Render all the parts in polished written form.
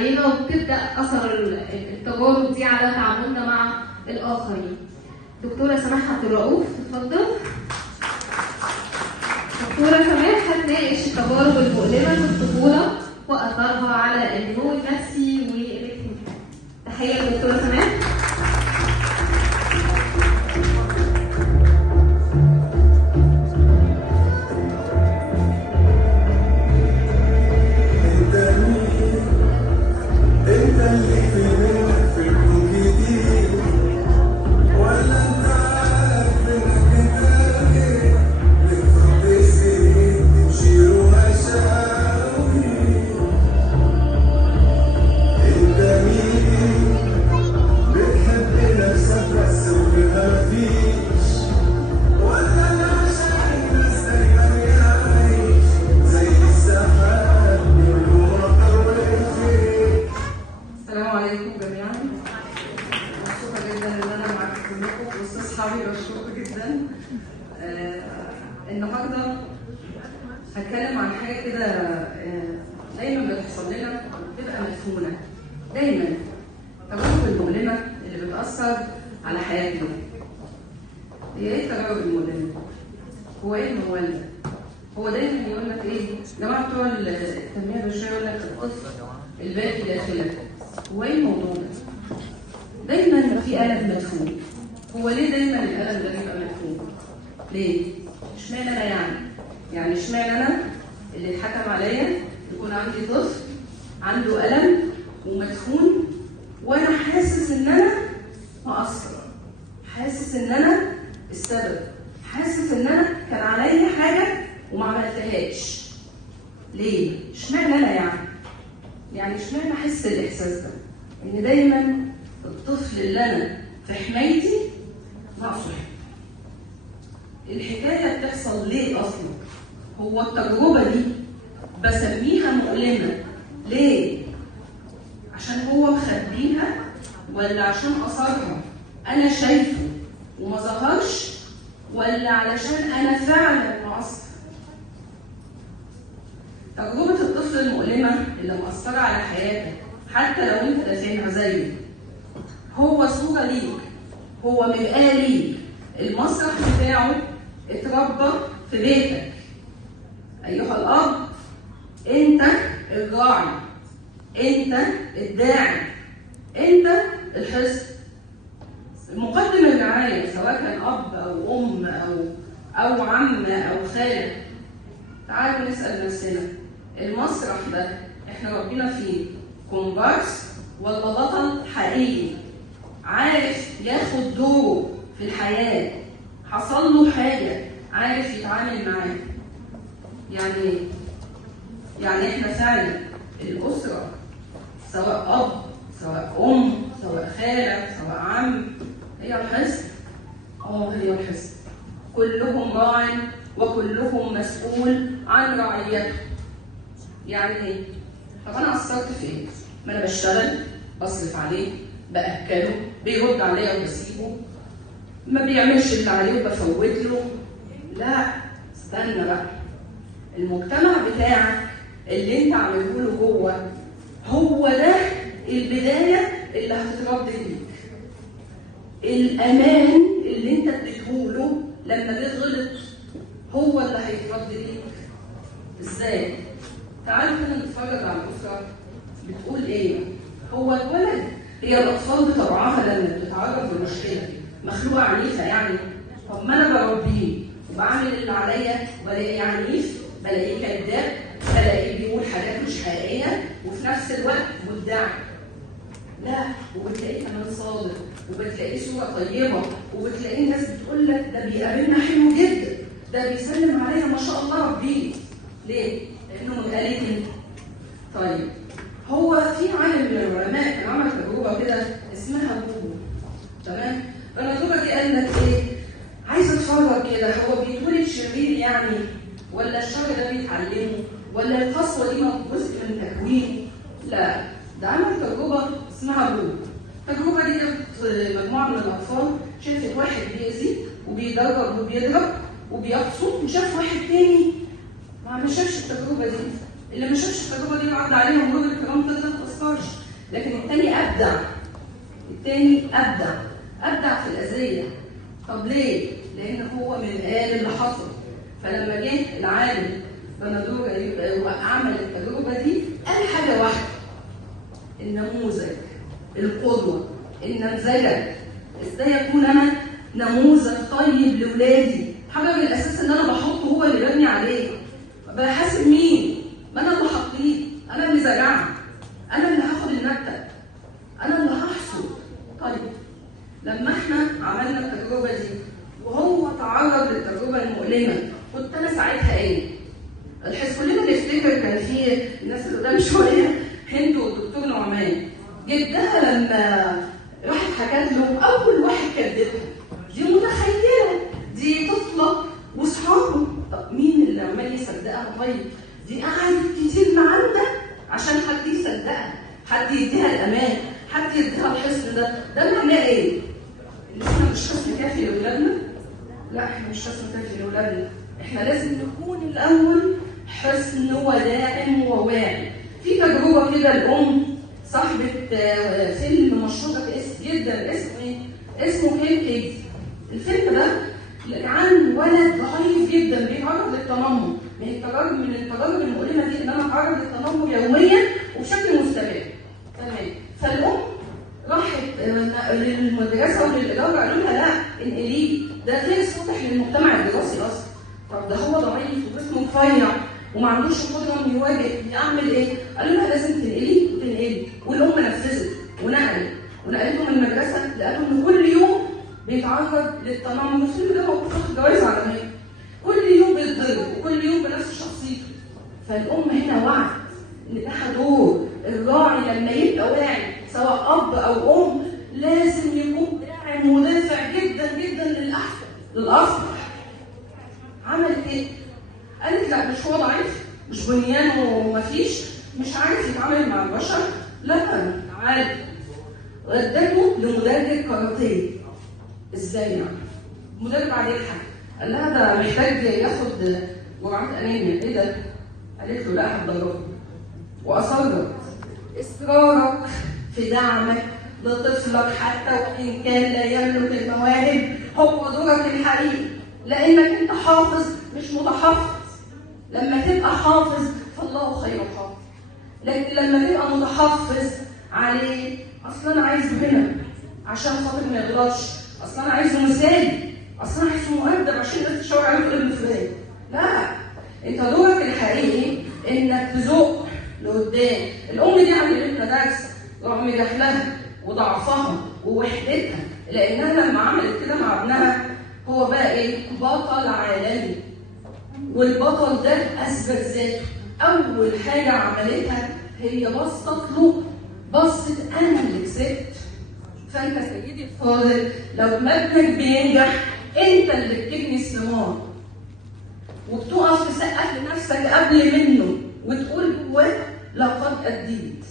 علينا وبتبدا اثر التجارب دي على تعاملنا مع الاخرين. دكتوره سماح عبد الرؤوف تتفضل. دكتوره سماح هتناقش التجارب المؤلمه في الطفوله واثرها على النمو النفسي والاجتماعي. تحيه للدكتوره سماح. النهارده هتكلم عن حاجه كده دايما بتحصل لنا وبتبقى مدفونه دايما، التجارب المؤلمه اللي بتاثر على حياتنا. هي ايه التجارب المؤلمه؟ هو ايه المولد؟ هو دايما يقول لك ايه؟ جماعه بتوع التنميه البشريه يقول لك الطفل الباقي داخلك. هو ايه الموضوع ده؟ دايما في الم مدفون. هو ليه دايما الالم ده بيبقى مدفون؟ ليه؟ اشمعنى انا يعني اشمعنى انا اللي اتحكم عليا يكون عندي طفل عنده الم ومدفون وانا حاسس ان انا مقصر، حاسس ان انا السبب، حاسس ان انا كان عليا حاجه وما عملتهاش. ليه؟ اشمعنى انا يعني اشمعنى احس الاحساس ده؟ ان دايما الطفل اللي انا في حمايتي ناقصه. الحكايه بتحصل ليه اصلا؟ هو التجربه دي بسميها مؤلمه ليه؟ عشان هو مخبيها ولا عشان اثرها انا شايفه وما ظهرش، ولا علشان انا فعلا مقصر؟ تجربه الطفل المؤلمه اللي مأثره على حياتك حتى لو انت دافعها زيه، هو صوره ليك، هو مرآة ليك، المسرح بتاعه اتربى في بيتك. ايها الاب انت الراعي، انت الداعي، انت الحصن. المقدم الرعايه سواء كان اب او ام او عم او خاله. تعالوا نسال نفسنا، المسرح ده احنا ربنا فيه كومبارس ولا بطل حقيقي عارف ياخد دوره في الحياه؟ حصل له حاجه عارف يتعامل معاه. يعني ايه؟ يعني احنا فعلا الاسره سواء اب سواء ام سواء خاله سواء عم هي الحصن. هي الحصن. كلهم راع وكلهم مسؤول عن رعيته. يعني ايه؟ طب انا قصرت في ايه؟ ما انا بشتغل، بصرف عليه، باكله، بيرد عليا وبسيبه، ما بيعملش اللي عليه وبفوت له. لا استنى بقى، المجتمع بتاعك اللي انت عامله له جوه هو ده البدايه اللي هتترد ليك. الامان اللي انت اديتهوله لما جيت غلط هو اللي هيترد ليك. ازاي؟ تعالوا كده نتفرج على الاسره بتقول ايه. هو الولد، هي الاطفال بطبعها لما بتتعرض لمشكله مخلوقه عنيفه يعني. طب ما انا بربيه وبعمل اللي عليا وبلاقيه عنيف، بلاقيه كذاب، بلاقيه بيقول حاجات مش حقيقيه وفي نفس الوقت مدعي. لا، وبتلاقيه كمان صادق، وبتلاقيه صوره طيبه، وبتلاقيه الناس بتقول لك ده بيقابلنا حلو جدا، ده بيسلم علينا ما شاء الله ربيه. ليه؟ لانه متقالي. طيب هو في عالم من العلماء كان عمل تجربه كده اسمها بوبو. تمام؟ التجربه دي قال لك ايه؟ عايز اتفرج كده، هو بيتولد شرير يعني، ولا الشر ده بيتعلمه، ولا القسوه دي جزء من تكوينه؟ لا، ده عمل تجربه اسمها بوبو. التجربه دي جابت مجموعه من الاطفال، شافت واحد بيأذي وبيضرب وبيضرب وبيقسو، وشاف واحد تاني ما شافش التجربه دي. اللي ما شافش التجربه دي وعدى عليها مرور الكرام طفل ما اتأثرش. ابدع. التاني ابدع في الاذيه. طب ليه؟ لان هو من الآل اللي حصل. فلما جه العالم بندورة عمل التجربه دي قال حاجه واحده: النموذج، القدوه، النمذجه. ازاي اكون انا نموذج طيب لاولادي؟ حاجه من الاساس ان انا بحطه هو اللي ببني عليه. بحاسب مين؟ ما انا اللي حطيه، انا اللي زرعت، انا اللي هاخد النبته، انا اللي هحصد. طيب لما احنا عملنا التجربه دي وهو تعرض للتجربه المؤلمه، كنت انا ساعتها ايه؟ الحس كلنا نفتكر كان في الناس اللي قدام شويه هند والدكتور نعمان، جدها لما راحت حكت له اول واحد كدبها، دي متخيله دي طفله واصحابه. طب مين اللي عمال يصدقها؟ طيب دي قعدت كتير معانا عشان حد يصدقها، حد يديها الامان، حد يديها الحصن ده معناه ايه؟ ان احنا مش حصن كافي لاولادنا؟ لا، احنا مش حصن كافي لاولادنا، احنا لازم نكون الاول حصن وداعم وواعي. في تجربه كده الام صاحبه فيلم مشهور جدا اسمه ايه؟ اسمه كيد. الفيلم ده عن ولد ضعيف جدا بيتعرض للتنمر. من التجارب المؤلمه دي ان انا اتعرض للتنمر يوميا وبشكل مستمر. تمام. فالام راحت للمدرسه وللاداره قالوا لها لا انقليه، ده غير صالح للمجتمع الدراسي اصلا. طب ده هو ضعيف وجسمه رفيع وما عندوش قدره انه يواجه، يعمل ايه؟ قالوا لها لازم تنقليه وتنقلي. والام نفذت ونقلته من المدرسه، لقالوا انه كل يوم بيتعرض للتنمر. الفيلم ده موجود في جوائز عالميه. كل يوم بيتضرب وكل يوم بنفس شخصيته. فالام هنا وعت ان ده دور الراعي لما يبقى واعي، سواء اب او ام، لازم يكون داعم مدافع جدا جدا للاصل. عملت ايه؟ قالت لا، مش هو ضعيف، مش بنيانه مفيش، مش عارف يتعامل مع البشر، لا تعالى. ودته لمدرب كاراتيه. ازاي يعني؟ المدرب عليه يضحك، قال لها ده محتاج ياخد جرعات انيميا. ايه ده؟ قالت له لا هتضربه. واصرت. اصرارك في دعمك لطفلك حتى وان كان لا يملك المواهب هو دورك الحقيقي، لانك انت حافظ مش متحفظ. لما تبقى حافظ فالله خير حافظ، لكن لما تبقى متحفظ عليه اصلا انا عايزه هنا عشان خاطر ما يغلطش، اصلا انا عايزه مثالي، اصلا انا عايزه مؤدب عشان الناس تشاور عليه تقول ابن فلان. لا، انت دورك الحقيقي انك تزق لقدام. الام دي علمتنا درس رغم جهلها وضعفها ووحدتها، لانها لما عملت كده مع ابنها هو بقى ايه؟ بطل عالمي. والبطل ده اثبت ذاته. اول حاجه عملتها هي بصت له، بصت انا اللي كسبت. فانت سيدي الفاضل لو ابنك بينجح انت اللي بتبني الثمار، وبتقف تسقف لنفسك قبل منه وتقول جواه لقد اديت.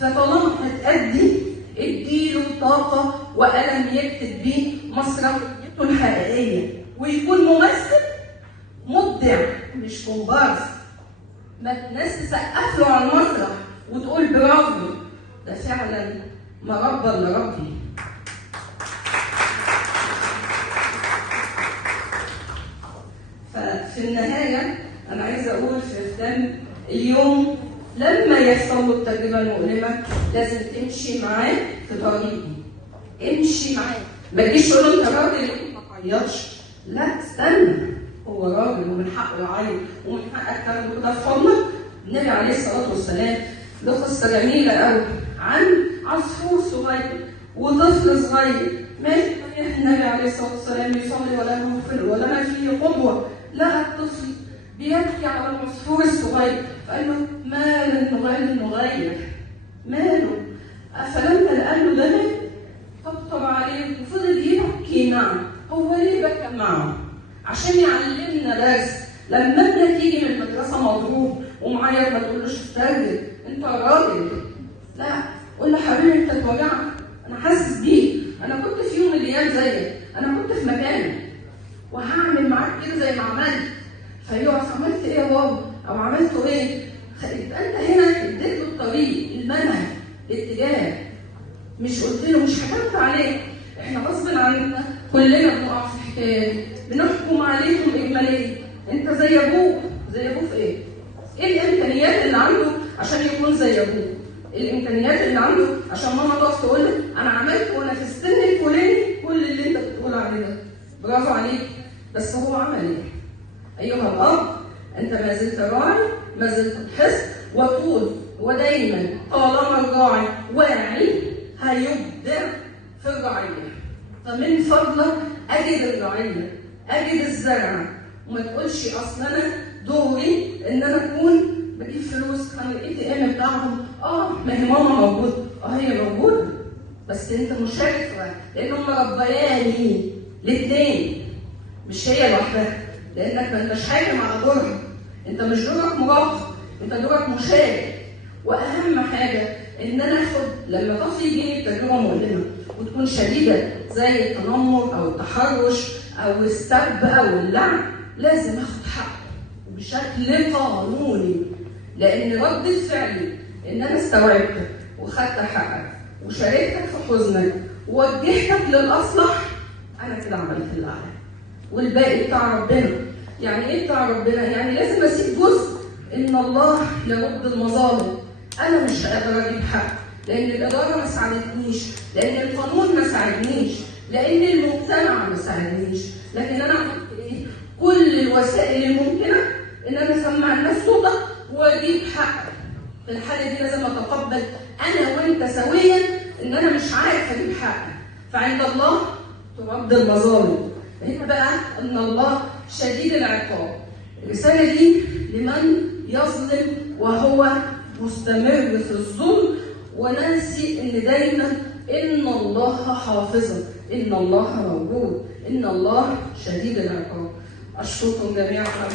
فطالما هتأدي اديله طاقه وقلم يكتب بيه مسرحيته الحقيقيه، ويكون ممثل مبدع مش كومبارس. ما الناس تسقف له على المسرح وتقول برافو، ده فعلا مربى اللي ربي. ففي النهايه انا عايزه اقول في ختام اليوم، لما يحصل له التجربه المؤلمه لازم تمشي معاه في طريقه. امشي معاه، ما تجيش تقول له انت راجل ما تعيطش. لا، استنى، هو راجل ومن حقه يعيط ومن حقك تاخده كده في حضنك. النبي عليه الصلاه والسلام له قصه جميله قوي عن عصفور صغير وطفل صغير ماشي. النبي عليه الصلاه والسلام يصلي ولا يغفل ولا ما فيه قدوه، لقى الطفل بيبكي على العصفور الصغير، فقال له مال النغير ماله؟ فلما قال له ده مال طبطب عليه وفضل يبكي معه. هو ليه بكى معه؟ عشان يعلمنا درس. لما ابنك يجي من المدرسه مضروب ومعيط ما تقولوش استرجل، انت راجل. لا، قول له حبيبي انت اتوجعت، انا حاسس بيك، انا كنت في يوم من الايام زيك، انا كنت في مكانك وهعمل معاك كده زي ما عملت. فيقف عملت ايه يا بابا؟ او عملته ايه؟ يبقى انت هنا اديت له الطريق، المنهج، الاتجاه. مش قلت له، مش حكمت عليه. احنا غصب عننا كلنا بنقع في الحكايه دي، بنحكم عليهم اجماليا. انت زي ابوك. زي ابوه في ايه؟ ايه الامكانيات اللي عنده عشان يكون زي ابوه؟ الامكانيات اللي عنده عشان ماما تقف تقول له انا عملت وانا في السن الفلاني كل اللي انت بتقول عليه ده، برافو عليك. بس هو عمل ايه؟ ايها الاب، انت ما زلت راعي، ما زلت تحس وطول، ودايما طالما الراعي واعي هيبدع في الرعيه. فمن فضلك اجد الرعيه، اجد الزرع، وما تقولش اصل انا دوري ان انا اكون بجيب فلوس. انا الاي تي ام بتاعهم ما هي ماما موجوده، هي موجوده، بس انت مشارك لان هم ربياني الاثنين، مش هي لوحدها، لانك ما انتش حاكم على دورها. انت مش دورك مراهق، انت دورك مشارك. واهم حاجه ان انا اخد لما طفل يجيني بتجربه مؤلمه وتكون شديده زي التنمر او التحرش او السب او اللعن، لازم اخد حقه بشكل قانوني، لان ردة فعلي ان انا استوعبتك وخدت حقك وشاركتك في حزنك ووجهتك للاصلح، انا كده عملت اللي عليا، والباقي بتاع ربنا. يعني ايه بتاع ربنا؟ يعني لازم اسيب جزء. ان الله يرد المظالم. انا مش قادر اجيب حق لان الاداره ما ساعدتنيش، لان القانون ما ساعدنيش، لان المجتمع ما ساعدنيش، لكن انا عملت ايه؟ كل الوسائل الممكنه ان انا اسمع الناس صوتك واجيب حقك. في الحاله دي لازم اتقبل انا وانت سويا ان انا مش عارف اجيب حقك، فعند الله ترد المظالم. هنا بقى ان الله شديد العقاب. الرساله دي لمن يظلم وهو مستمر في الظلم وناسي ان دايما ان الله حافظا، ان الله موجود، ان الله شديد العقاب. اشكركم جميعا على